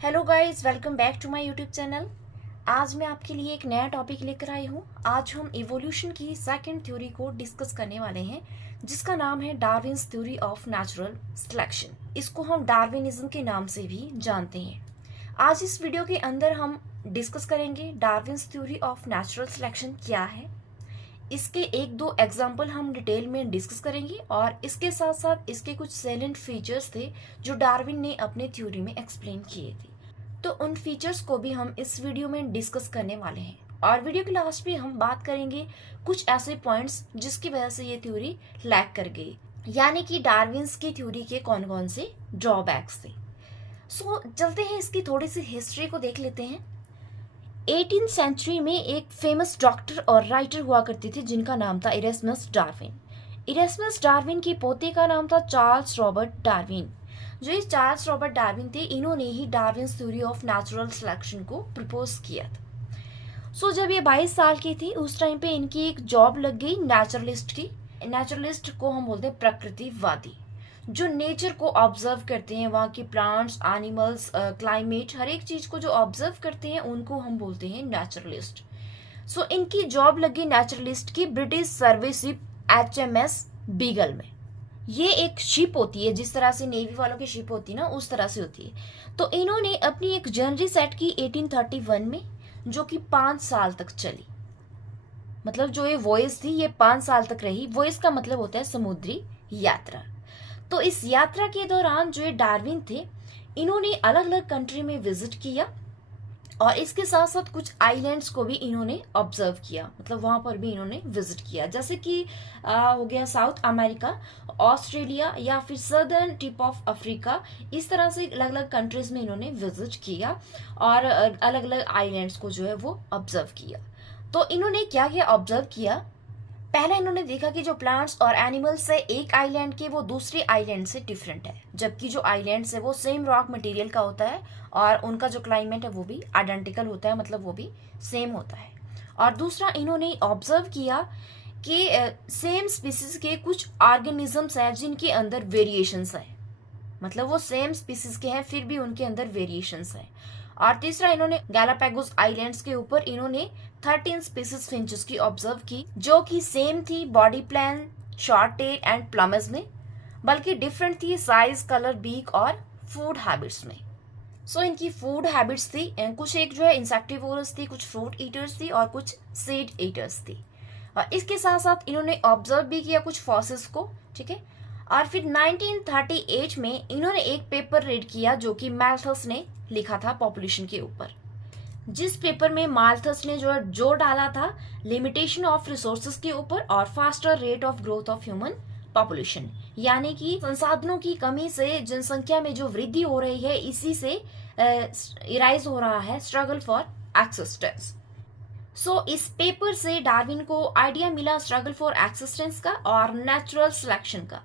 Hello guys, welcome back to my YouTube channel. आज मैं आपके लिए एक नया टॉपिक लेकर आई हूँ। आज हम इवोल्यूशन की सेकंड थ्योरी को डिस्कस करने वाले हैं, जिसका नाम है Darwin's theory of natural selection. इसको हम डार्विनिज्म के नाम से भी जानते हैं। आज इस वीडियो के अंदर हम डिस्कस करेंगे Darwin's theory of natural selection क्या है, इसके एक दो एग्जाम्पल हम डिटेल में डिस्कस करेंगे और इसके साथ साथ इसके कुछ सैलेंट फीचर्स थे जो डार्विन ने अपने थ्योरी में एक्सप्लेन किए थे। तो उन फीचर्स को भी हम इस वीडियो में डिस्कस करने वाले हैं और वीडियो के लास्ट में हम बात करेंगे कुछ ऐसे पॉइंट्स जिसकी वजह से ये थ्योरी लैग कर गई, यानी कि डार्विन्स की थ्योरी के कौन कौन से ड्रॉबैक्स थे। सो चलते हैं, इसकी थोड़ी सी हिस्ट्री को देख लेते हैं। 18th सेंचुरी में एक फेमस डॉक्टर और राइटर हुआ करते थे जिनका नाम था इरेस्मस डार्विन। इरेस्मस डार्विन के पोते का नाम था चार्ल्स रॉबर्ट डार्विन। जो ये चार्ल्स रॉबर्ट डार्विन थे, इन्होंने ही Darwin's theory of natural selection को प्रपोज किया था। सो जब ये 22 साल की थी उस टाइम पे इनकी एक जॉब लग गई नेचुरलिस्ट की। नेचुरलिस्ट को हम बोलते हैं प्रकृतिवादी, जो नेचर को ऑब्जर्व करते हैं, वहाँ की प्लांट्स, एनिमल्स, क्लाइमेट, हर एक चीज को जो ऑब्जर्व करते हैं उनको हम बोलते हैं नेचुरलिस्ट। सो इनकी जॉब लगी नेचुरलिस्ट की British service ship HMS beagle में। ये एक शिप होती है, जिस तरह से नेवी वालों की शिप होती है ना, उस तरह से होती है। तो इन्होंने अपनी एक जर्नी सेट की 1831 में, जो कि 5 साल तक चली। मतलब जो ये वॉयस थी ये 5 साल तक रही। वॉयस का मतलब होता है समुद्री यात्रा। तो इस यात्रा के दौरान जो ये डार्विन थे, इन्होंने अलग अलग कंट्री में विजिट किया और इसके साथ साथ कुछ आइलैंड्स को भी इन्होंने ऑब्जर्व किया। मतलब वहां पर भी इन्होंने विजिट किया, जैसे कि हो गया साउथ अमेरिका, ऑस्ट्रेलिया या फिर सदर्न टिप ऑफ अफ्रीका। इस तरह से अलग अलग कंट्रीज में इन्होंने विजिट किया और अलग अलग आइलैंड्स को जो है वो ऑब्जर्व किया। तो इन्होंने क्या क्या ऑब्जर्व किया? पहले इन्होंने देखा कि जो प्लांट्स और एनिमल्स है एक आइलैंड के, वो दूसरी आइलैंड से डिफरेंट है, जबकि जो आइलैंड्स है वो सेम रॉक मटेरियल का होता है और उनका जो क्लाइमेट है वो भी आइडेंटिकल होता है, मतलब वो भी सेम होता है। और दूसरा इन्होंने ऑब्जर्व किया कि सेम स्पीसीज के कुछ ऑर्गेनिजम्स हैं जिनके अंदर वेरिएशंस है, मतलब वो सेम स्पीसीज के हैं फिर भी उनके अंदर वेरिएशंस है। और तीसरा इन्होंने गैलापागोस आइलैंड्स के ऊपर इन्होंने 13 स्पीसीज फिंचेस की ऑब्जर्व की, जो कि सेम थी body plan, short tail and plumage में, बल्कि डिफरेंट थी साइज, कलर, बीक और फूड हैबिट्स में। सो इनकी फूड हैबिट्स थी, कुछ एक जो है इंसेक्टिवोरस थी, कुछ फ्रूट ईटर्स थी और कुछ सीड ईटर्स थी। और इसके साथ साथ इन्होंने ऑब्जर्व भी किया कुछ फॉसिल्स को, ठीक है। और फिर 1938 में इन्होंने एक पेपर रीड किया जो कि मैल्थस ने लिखा था पॉपुलेशन के ऊपर, जिस पेपर में माल्थस ने जो जोर डाला था लिमिटेशन ऑफ रिसोर्सेज के ऊपर और faster rate of growth of human population, यानी कि संसाधनों की कमी से जनसंख्या में जो वृद्धि हो रही है, इसी से इराइज हो रहा है स्ट्रगल फॉर एक्सिस्टेंस। सो इस पेपर से डार्विन को आइडिया मिला स्ट्रगल फॉर एक्सिस्टेंस का और नेचुरल सिलेक्शन का,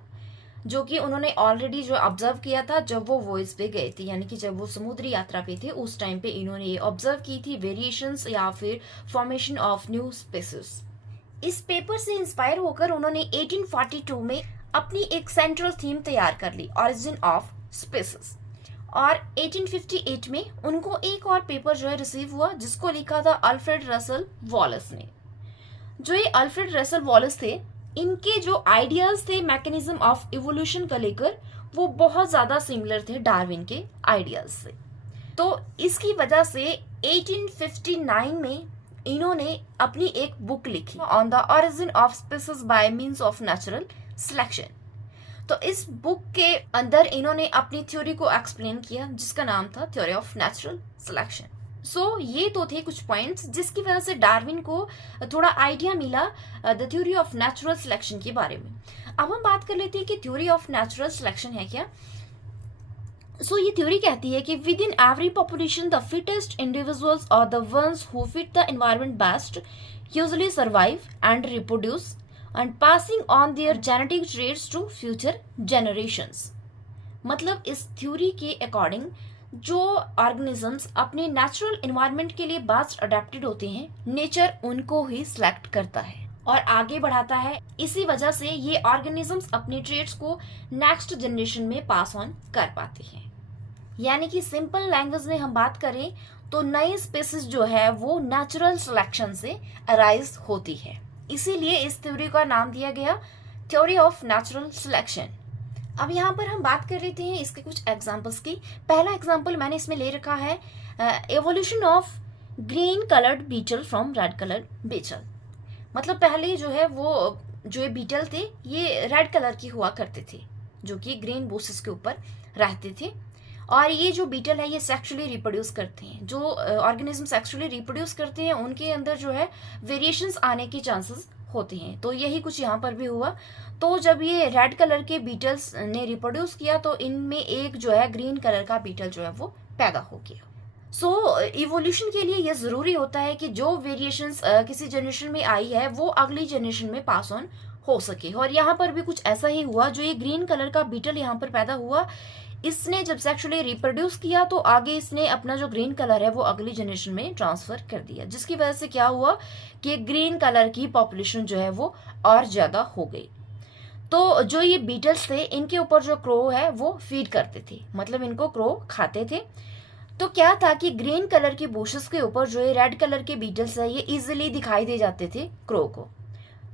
जो कि उन्होंने ऑलरेडी जो ऑब्जर्व किया था जब वो वॉयस पे गए थे, यानी कि जब वो समुद्री यात्रा पे थे उस टाइम पे इन्होंने ये ऑब्जर्व की थी वेरिएशंस या फिर फॉर्मेशन ऑफ न्यू स्पीसीज। इस पेपर से इंस्पायर होकर उन्होंने 1842 में अपनी एक सेंट्रल थीम तैयार कर ली, ओरिजिन ऑफ स्पीसीज। और 1858 में उनको एक और पेपर जो है रिसीव हुआ, जिसको लिखा था अल्फ्रेड रसल वॉलेस ने। जो ये अल्फ्रेड रसल वॉलेस थे, इनके जो आइडियाज थे मैकेनिज्म ऑफ इवोल्यूशन का लेकर, वो बहुत ज्यादा सिमिलर थे डार्विन के आइडियाज से। तो इसकी वजह से 1859 में इन्होंने अपनी एक बुक लिखी on the origin of species by means of natural selection. तो इस बुक के अंदर इन्होंने अपनी थ्योरी को एक्सप्लेन किया, जिसका नाम था थ्योरी ऑफ नेचुरल सिलेक्शन। सो ये तो थे कुछ पॉइंट्स जिसकी वजह से डार्विन को थोड़ा आइडिया मिला the theory of natural selection के बारे में। अब हम बात कर लेते हैं कि थ्योरी ऑफ नेचुरल सिलेक्शन है क्या। सो ये थ्योरी कहती है कि within every population the fittest individuals और the ones who fit the environment best usually survive and reproduce and passing on their genetic traits to future generations. मतलब इस theory के अकॉर्डिंग जो ऑर्गेनिजम्स अपने natural environment के लिए best adapted होते हैं, नेचर उनको ही सिलेक्ट करता है और आगे बढ़ाता है। इसी वजह से ये ऑर्गेनिजम्स अपने ट्रेट्स को नेक्स्ट जनरेशन में पास ऑन कर पाते हैं। यानी कि सिंपल लैंग्वेज में हम बात करें तो नई स्पीसीज जो है वो नेचुरल सिलेक्शन से अराइज होती है। इसीलिए इस थ्योरी का नाम दिया गया थ्योरी ऑफ नेचुरल सिलेक्शन। अब यहाँ पर हम बात कर लेते हैं इसके कुछ एग्जाम्पल्स की। पहला एग्जाम्पल मैंने इसमें ले रखा है evolution of green coloured beetle from red coloured beetle. मतलब पहले जो है वो जो ये बीटल थे ये रेड कलर की हुआ करते थे, जो कि ग्रीन बुशेस के ऊपर रहते थे। और ये जो बीटल है ये सेक्सुअली रिप्रोड्यूस करते हैं। जो ऑर्गेनिज्म सेक्सुअली रिप्रोड्यूस करते हैं उनके अंदर जो है वेरिएशंस आने के चांसेस होते हैं। तो यही कुछ यहाँ पर भी हुआ। तो जब ये रेड कलर के बीटल्स ने रिप्रोड्यूस किया तो इनमें एक जो है ग्रीन कलर का बीटल जो है वो पैदा हो गया। सो इवोल्यूशन के लिए यह जरूरी होता है कि जो वेरिएशंस किसी जनरेशन में आई है वो अगली जनरेशन में पास ऑन हो सके। और यहाँ पर भी कुछ ऐसा ही हुआ। जो ये ग्रीन कलर का बीटल यहाँ पर पैदा हुआ, इसने जब सेक्सुअली रिप्रोड्यूस किया तो आगे इसने अपना जो ग्रीन कलर है वो अगली जनरेशन में ट्रांसफर कर दिया, जिसकी वजह से क्या हुआ कि ग्रीन कलर की पॉपुलेशन जो है वो और ज्यादा हो गई। तो जो ये बीटल्स थे इनके ऊपर जो क्रो है वो फीड करते थे, मतलब इनको क्रो खाते थे। तो क्या था कि ग्रीन कलर की बुशेस के ऊपर जो ये रेड कलर के बीटल्स है ये इजीली दिखाई दे जाते थे क्रो को।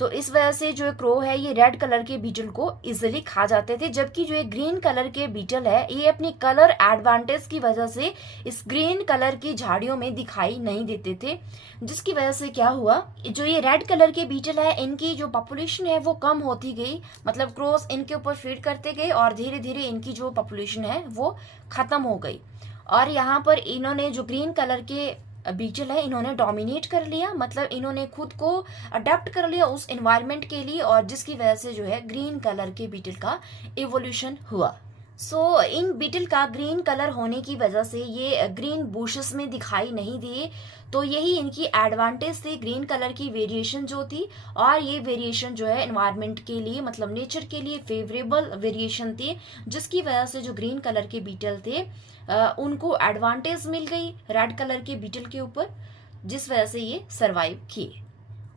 तो इस वजह से जो क्रो है ये रेड कलर के बीटल को इजीली खा जाते थे, जबकि जो ये ग्रीन कलर के बीटल है ये अपनी कलर एडवांटेज की वजह से इस ग्रीन कलर की झाड़ियों में दिखाई नहीं देते थे। जिसकी वजह से क्या हुआ, जो ये रेड कलर के बीटल है इनकी जो पॉपुलेशन है वो कम होती गई, मतलब क्रोस इनके ऊपर फीड करते गए और धीरे धीरे इनकी जो पॉपुलेशन है वो खत्म हो गई। और यहाँ पर इन्होंने जो ग्रीन कलर के बीटल है इन्होंने डोमिनेट कर लिया, मतलब इन्होंने खुद को अडेप्ट कर लिया उस एनवायरनमेंट के लिए, और जिसकी वजह से जो है ग्रीन कलर के बीटल का इवोल्यूशन हुआ। सो इन बीटल का ग्रीन कलर होने की वजह से ये ग्रीन बुशेस में दिखाई नहीं दिए। तो यही इनकी एडवांटेज थी, ग्रीन कलर की वेरिएशन जो थी, और ये वेरिएशन जो है एनवायरनमेंट के लिए मतलब नेचर के लिए फेवरेबल वेरिएशन थी, जिसकी वजह से जो ग्रीन कलर के बीटल थे उनको एडवांटेज मिल गई रेड कलर के बीटल के ऊपर, जिस वजह से ये सरवाइव किए।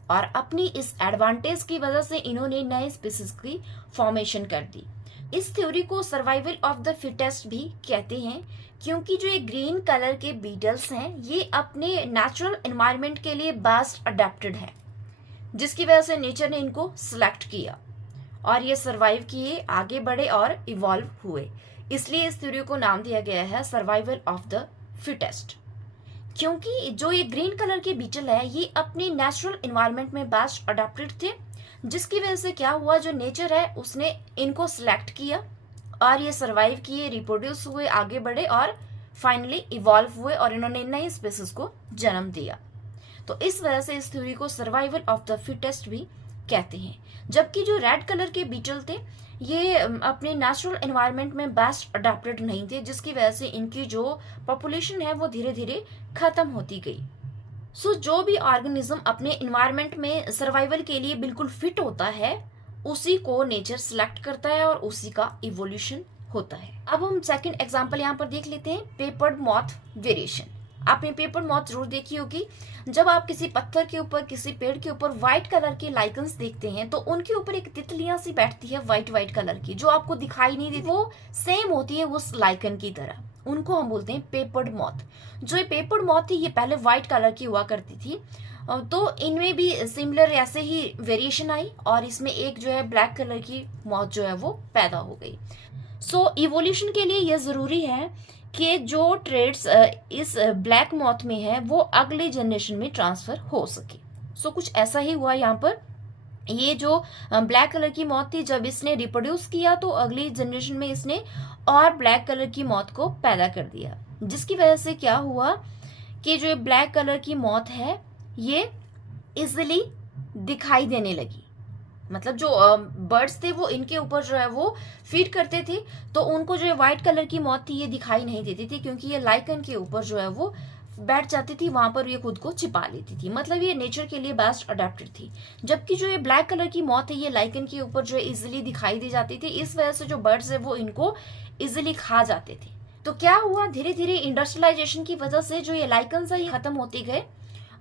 और अपनी इस एडवांटेज की वजह से इन्होंने नए स्पीसीज की फॉर्मेशन कर दी। इस थ्योरी को सर्वाइवल ऑफ द फिटेस्ट भी कहते हैं, क्योंकि जो ये ग्रीन कलर के बीटल्स हैं ये अपने नेचुरल एनवायरनमेंट के लिए बेस्ट अडेप्टेड है, जिसकी वजह से नेचर ने इनको सिलेक्ट किया और ये सर्वाइव किए, आगे बढ़े और इवॉल्व हुए। इसलिए इस थ्योरी को नाम दिया गया है सर्वाइवल ऑफ द फिटेस्ट। क्योंकि जो ये ग्रीन कलर के बीटल है ये अपने नेचुरल एनवायरनमेंट में बेस्ट अडेप्टेड थे, जिसकी वजह से क्या हुआ, जो नेचर है उसने इनको सिलेक्ट किया और ये सर्वाइव किए, रिप्रोड्यूस हुए, आगे बढ़े और फाइनली इवॉल्व हुए और इन्होंने नई स्पीसीज को जन्म दिया। तो इस वजह से इस थ्योरी को सर्वाइवल ऑफ द फिटेस्ट भी कहते हैं। जबकि जो रेड कलर के बीटल थे ये अपने नेचुरल एनवायरनमेंट में बेस्ट अडेप्टेड नहीं थे, जिसकी वजह से इनकी जो पॉपुलेशन है वो धीरे धीरे खत्म होती गई। सो जो भी ऑर्गेनिज्म अपने एनवायरनमेंट में सर्वाइवल के लिए बिल्कुल फिट होता है उसी को नेचर सिलेक्ट करता है और उसी का इवोल्यूशन होता है। अब हम सेकंड एग्जांपल यहाँ पर देख लेते हैं, पेपर्ड मॉथ वेरिएशन। आपने पेपर्ड मॉथ जरूर देखी होगी। जब आप किसी पत्थर के ऊपर, किसी पेड़ के ऊपर व्हाइट कलर के लाइकन्स देखते हैं तो उनके ऊपर एक तितलियां सी बैठती है व्हाइट कलर की, जो आपको दिखाई नहीं देती, वो सेम होती है उस लाइकन की तरह। उनको हम बोलते हैं पेपर्ड मॉथ। जो ये पेपर्ड मॉथ थी ये पहले व्हाइट कलर की हुआ करती थी, तो इनमें भी सिमिलर ऐसे ही वेरिएशन आई और इसमें एक जो है ब्लैक कलर की मॉथ जो है वो पैदा हो गई। सो इवोल्यूशन के लिए यह जरूरी है कि जो ट्रेड्स इस ब्लैक मॉथ में है वो अगले जनरेशन में ट्रांसफर हो सके। सो कुछ ऐसा ही हुआ यहाँ पर। ये जो ब्लैक कलर की मॉथ थी जब इसने रिप्रोड्यूस किया तो अगली जनरेशन में इसने और ब्लैक कलर की मॉथ को पैदा कर दिया, जिसकी वजह से क्या हुआ कि जो ब्लैक कलर की मॉथ है ये इजिली दिखाई देने लगी। मतलब जो बर्ड्स थे वो इनके ऊपर जो है वो फीड करते थे, तो उनको जो व्हाइट कलर की मॉथ थी ये दिखाई नहीं देती थी, क्योंकि ये लाइकन के ऊपर जो है वो बैठ जाती थी, वहां पर ये खुद को छिपा लेती थी। मतलब ये नेचर के लिए बेस्ट अडेप्टेड थी। जबकि जो ये ब्लैक कलर की मॉथ है ये लाइकन के ऊपर जो है इजिली दिखाई दी जाती थी, इस वजह से जो बर्ड्स है वो इनको इजिली खा जाते थे। तो क्या हुआ, धीरे धीरे इंडस्ट्रियलाइजेशन की वजह से जो ये लाइकन्स है ये खत्म होते गए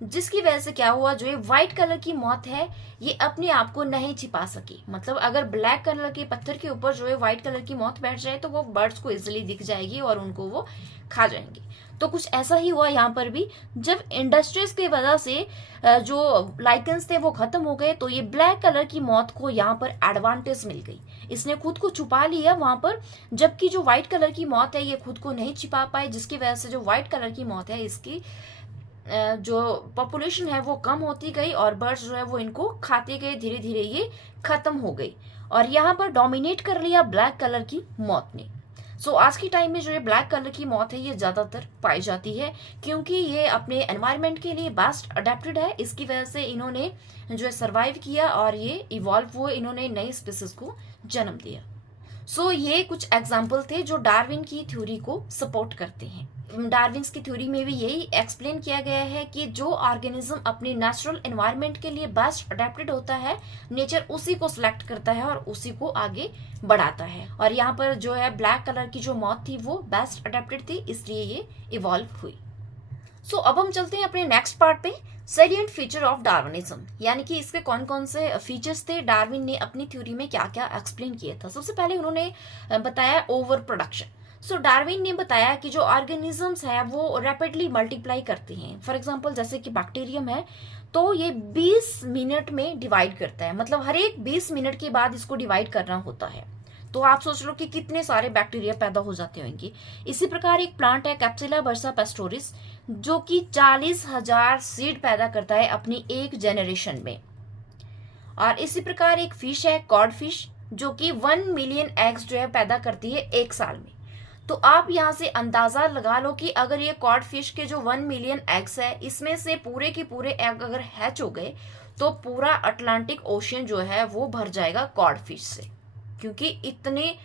जिसकी वजह से क्या हुआ, जो ये व्हाइट कलर की मौत है ये अपने आप को नहीं छिपा सकी। मतलब अगर ब्लैक कलर के पत्थर के ऊपर जो है व्हाइट कलर की मौत बैठ जाए तो वो बर्ड्स को इजिली दिख जाएगी और उनको वो खा जाएंगे। तो कुछ ऐसा ही हुआ यहाँ पर भी, जब इंडस्ट्रीज की वजह से जो लाइकेंस थे वो खत्म हो गए तो ये ब्लैक कलर की मौत को यहाँ पर एडवांटेज मिल गई, इसने खुद को छुपा लिया वहां पर, जबकि जो व्हाइट कलर की मौत है ये खुद को नहीं छिपा पाए, जिसकी वजह से जो व्हाइट कलर की मौत है इसकी जो पॉपुलेशन है वो कम होती गई और बर्ड्स जो है वो इनको खाते गए, धीरे धीरे ये खत्म हो गई और यहाँ पर डोमिनेट कर लिया ब्लैक कलर की मौत ने। सो आज के टाइम में जो ये ब्लैक कलर की मौत है ये ज्यादातर पाई जाती है क्योंकि ये अपने एनवायरनमेंट के लिए बेस्ट अडेप्टेड है। इसकी वजह से इन्होंने जो है सर्वाइव किया और ये इवॉल्व हुए, इन्होंने नई स्पीसीज को जन्म दिया। सो ये कुछ एग्जाम्पल थे जो डार्विन की थ्योरी को सपोर्ट करते हैं। डार्विन्स की थ्योरी में भी यही एक्सप्लेन किया गया है कि जो ऑर्गेनिज्म अपने नेचुरल एनवायरनमेंट के लिए बेस्ट अडेप्टेड होता है, नेचर उसी को सिलेक्ट करता है और उसी को आगे बढ़ाता है। और यहाँ पर जो है ब्लैक कलर की जो मौत थी वो बेस्ट अडेप्टेड थी, इसलिए ये इवॉल्व हुई। सो अब हम चलते हैं अपने नेक्स्ट पार्ट पे, सैलिएंट फीचर ऑफ डार्विनिज्म, यानी कि इसके कौन कौन से फीचर्स थे, डार्विन ने अपनी थ्योरी में क्या क्या एक्सप्लेन किया था। सबसे पहले उन्होंने बताया ओवर प्रोडक्शन। सो डार्विन ने बताया कि जो ऑर्गेनिजम्स है वो रैपिडली मल्टीप्लाई करते हैं। फॉर एग्जांपल जैसे कि बैक्टीरियम है तो ये 20 मिनट में डिवाइड करता है, मतलब हर एक 20 मिनट के बाद इसको डिवाइड करना होता है। तो आप सोच लो कि कितने सारे बैक्टीरिया पैदा हो जाते होंगे। इसी प्रकार एक प्लांट है कैप्सिला बर्सा पेस्टोरिस जो कि 40,000 सीड पैदा करता है अपनी एक जनरेशन में। और इसी प्रकार एक फिश है कॉड फिश जो कि 1 मिलियन एग्स जो है पैदा करती है एक साल में। तो आप यहाँ से अंदाजा लगा लो कि अगर ये कॉड फिश के जो 1 मिलियन एग्स है इसमें से पूरे के पूरे एग अगर हैच हो गए तो पूरा अटलांटिक ओशियन जो है वो भर जाएगा कॉड फिश से, क्योंकि इतने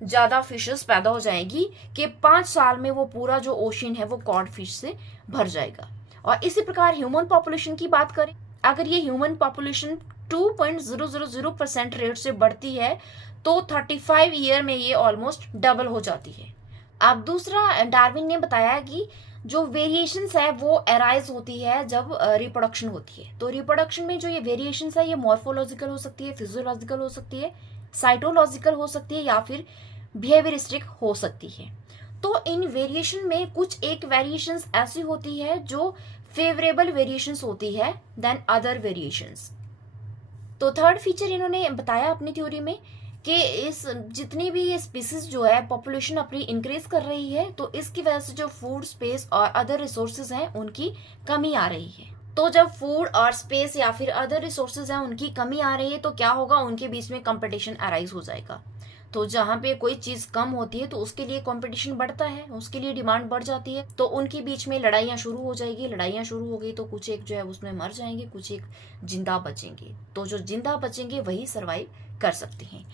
ज्यादा फिशेस पैदा हो जाएगी कि 5 साल में वो पूरा जो ओशियन है वो कॉड फिश से भर जाएगा। और इसी प्रकार ह्यूमन पॉपुलेशन की बात करें, अगर ये ह्यूमन पॉपुलेशन 2.000% रेट से बढ़ती है तो 35 ईयर में ये ऑलमोस्ट डबल हो जाती है। अब दूसरा डार्विन ने बताया कि जो वेरिएशंस है वो अराइज होती है जब रिप्रोडक्शन होती है। तो रिप्रोडक्शन में जो ये वेरिएशंस है ये मॉर्फोलॉजिकल हो सकती है, फिजियोलॉजिकल हो सकती है, साइटोलॉजिकल हो सकती है या फिर बिहेवियरिस्टिक हो सकती है। तो इन वेरिएशन में कुछ एक वेरिएशंस ऐसी होती है जो फेवरेबल वेरिएशंस होती है देन अदर वेरिएशंस। तो थर्ड फीचर इन्होंने बताया अपनी थ्योरी में कि इस जितनी भी ये स्पीसीज जो है पॉपुलेशन अपनी इंक्रीज कर रही है तो इसकी वजह से जो फूड स्पेस और अदर रिसोर्सेज हैं उनकी कमी आ रही है। तो जब फूड और स्पेस या फिर अदर रिसोर्सेज हैं उनकी कमी आ रही है तो क्या होगा, उनके बीच में कंपटीशन अराइज हो जाएगा। तो जहाँ पे कोई चीज कम होती है तो उसके लिए कंपटीशन बढ़ता है, उसके लिए डिमांड बढ़ जाती है, तो उनके बीच में लड़ाइयाँ शुरू हो जाएगी। लड़ाइयाँ शुरू हो गई तो कुछ एक जो है उसमें मर जाएंगे, कुछ एक जिंदा बचेंगे। तो जो जिंदा बचेंगे वही सर्वाइव कर सकते हैं।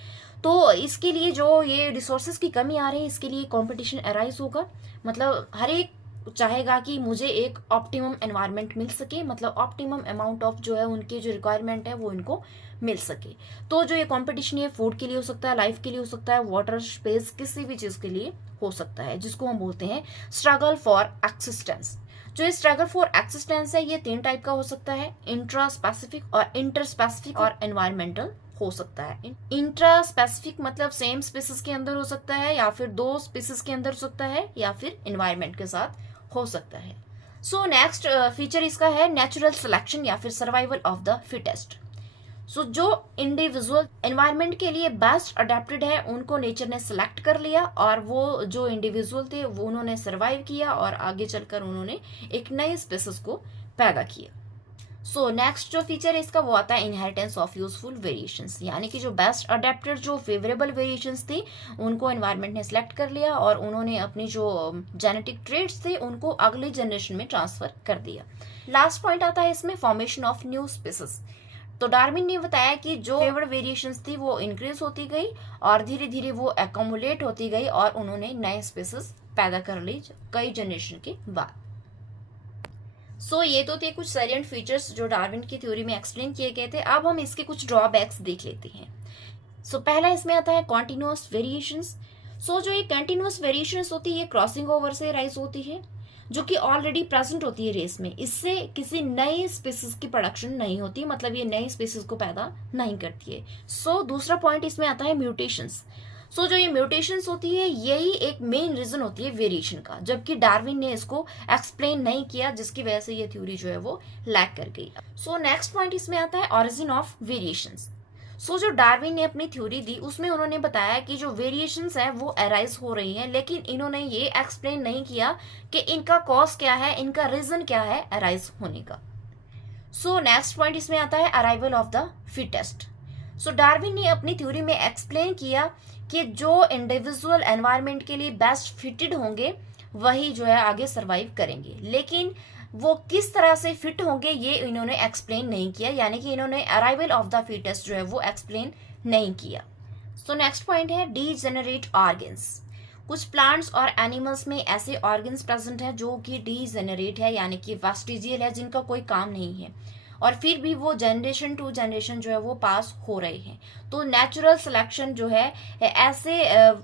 तो इसके लिए जो ये रिसोर्सेज की कमी आ रही है इसके लिए कंपटीशन अराइज होगा। मतलब हर एक चाहेगा कि मुझे एक ऑप्टिमम एनवायरनमेंट मिल सके, मतलब ऑप्टिमम अमाउंट ऑफ जो है उनके जो रिक्वायरमेंट है वो इनको मिल सके। तो जो ये कंपटीशन है फूड के लिए हो सकता है, लाइफ के लिए हो सकता है, वाटर स्पेस किसी भी चीज के लिए हो सकता है, जिसको हम बोलते हैं स्ट्रगल फॉर एक्सिस्टेंस। जो स्ट्रगल फॉर एक्सिस्टेंस है ये 3 टाइप का हो सकता है, इंट्रा स्पेसिफिक और इंटर स्पेसिफिक और एनवायरमेंटल हो सकता है। इंट्रा स्पेसिफिक मतलब सेम स्पीसीज के अंदर हो सकता है या फिर 2 स्पीसीज के अंदर हो सकता है या फिर एनवायरमेंट के साथ हो सकता है। सो नेक्स्ट फीचर इसका है नेचुरल सिलेक्शन या फिर सर्वाइवल ऑफ द फिटेस्ट। सो जो इंडिविजुअल एनवायरनमेंट के लिए बेस्ट अडेप्टेड है उनको नेचर ने सिलेक्ट कर लिया और वो जो इंडिविजुअल थे वो उन्होंने सर्वाइव किया और आगे चलकर उन्होंने एक नए स्पीसीज को पैदा किया। सो नेक्स्ट जो फीचर है इसका वो आता है इनहेरिटेंस ऑफ यूजफुल वेरिएशंस, यानी कि जो बेस्ट अडेप्टेड जो फेवरेबल वेरिएशंस थी उनको एनवायरनमेंट ने सिलेक्ट कर लिया और उन्होंने अपनी जो जेनेटिक ट्रेट्स थे उनको अगली जनरेशन में ट्रांसफर कर दिया। लास्ट पॉइंट आता है इसमें फॉर्मेशन ऑफ न्यू स्पीसीज। तो डार्विन ने बताया कि जो फेवरेट वेरिएशंस थी वो इंक्रीज होती गई और धीरे धीरे वो एक्यूमुलेट होती गई और उन्होंने नए स्पीसीज पैदा कर ली कई जनरेशन के बाद। सो ये तो थे कुछ सैलिएंट फीचर्स जो डार्विन की थ्योरी में एक्सप्लेन किए गए थे। अब हम इसके कुछ ड्रॉबैक्स देख लेते हैं। सो पहला इसमें आता है कॉन्टिन्यूअस वेरिएशंस। सो जो ये कंटिन्यूअस वेरिएशंस होती है ये क्रॉसिंग ओवर से राइज होती है। जो कि ऑलरेडी प्रेजेंट होती है रेस में, इससे किसी नए स्पीसीज की प्रोडक्शन नहीं होती, मतलब ये नई स्पीसीज को पैदा नहीं करती है। सो दूसरा पॉइंट इसमें आता है म्यूटेशंस। सो जो ये म्यूटेशंस होती है यही एक मेन रीजन होती है वेरिएशन का, जबकि डार्विन ने इसको एक्सप्लेन नहीं किया, जिसकी वजह से ये थ्योरी जो है वो लैक कर गई। सो नेक्स्ट पॉइंट इसमें आता है ओरिजिन ऑफ वेरिएशंस। सो जो डार्विन ने अपनी थ्योरी दी उसमें उन्होंने बताया कि जो वेरिएशंस है वो अराइज हो रही हैं, लेकिन इन्होंने ये एक्सप्लेन नहीं किया कि इनका कॉज क्या है, इनका रीजन क्या है अराइज होने का। सो नेक्स्ट पॉइंट इसमें आता है arrival of the fittest. So Darwin ने अपनी थ्योरी में एक्सप्लेन किया कि जो इंडिविजुअल एनवायरनमेंट के लिए बेस्ट फिटेड होंगे वही जो है आगे सरवाइव करेंगे, लेकिन वो किस तरह से फिट होंगे ये इन्होंने एक्सप्लेन नहीं किया, यानी कि इन्होंने अराइवल ऑफ द फिटेस्ट जो है वो एक्सप्लेन नहीं किया। सो नेक्स्ट पॉइंट है डीजेनरेट ऑर्गन्स। कुछ प्लांट्स और एनिमल्स में ऐसे ऑर्गन्स प्रेजेंट हैं जो कि डीजेनरेट है, यानी कि वेस्टिजियल है, जिनका कोई काम नहीं है और फिर भी वो जनरेशन टू जनरेशन जो है वो पास हो रहे हैं। तो नेचुरल सिलेक्शन जो है ऐसे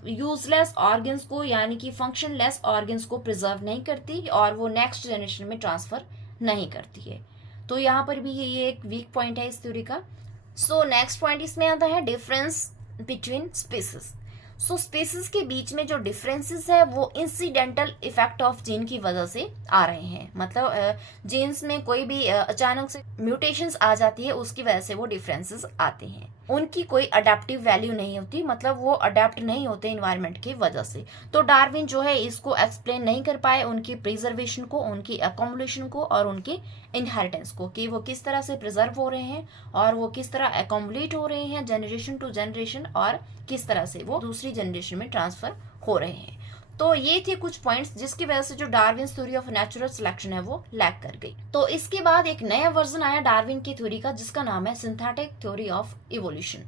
यूजलेस ऑर्गन्स को, यानी कि फंक्शनलेस ऑर्गन्स को प्रिजर्व नहीं करती और वो नेक्स्ट जनरेशन में ट्रांसफर नहीं करती है। तो यहाँ पर भी ये एक वीक पॉइंट है इस थ्योरी का। सो नेक्स्ट पॉइंट इसमें आता है डिफरेंस बिटवीन स्पीसीज। सो स्पीसीज के बीच में जो डिफरेंसेस है वो इंसिडेंटल इफेक्ट ऑफ जीन की वजह से आ रहे हैं, मतलब जीन्स में कोई भी अचानक से म्यूटेशंस आ जाती है उसकी वजह से वो डिफरेंसेस आते हैं। उनकी कोई अडेप्टिव वैल्यू नहीं होती, मतलब वो अडेप्ट नहीं होते इन्वायरमेंट की वजह से। तो डार्विन जो है इसको एक्सप्लेन नहीं कर पाए, उनकी प्रिजर्वेशन को, उनकी अकोमोडेशन को और उनकी इनहेरिटेंस को, कि वो किस तरह से प्रिजर्व हो रहे हैं और वो किस तरह अकोमोडेट हो रहे हैं जनरेशन टू जनरेशन और किस तरह से वो दूसरी जनरेशन में ट्रांसफर हो रहे हैं। तो ये थे कुछ पॉइंट्स जिसकी वजह से जो Darwin theory of natural selection है वो लैक कर गई। तो इसके बाद एक नया वर्जन आया डार्विन की थ्योरी का जिसका नाम है सिंथेटिक थ्योरी ऑफ इवोल्यूशन।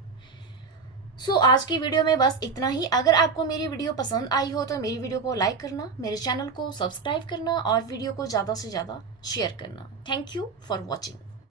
सो आज की वीडियो में बस इतना ही। अगर आपको मेरी वीडियो पसंद आई हो तो मेरी वीडियो को लाइक करना, मेरे चैनल को सब्सक्राइब करना और वीडियो को ज़्यादा से ज़्यादा शेयर करना। Thank you for watching.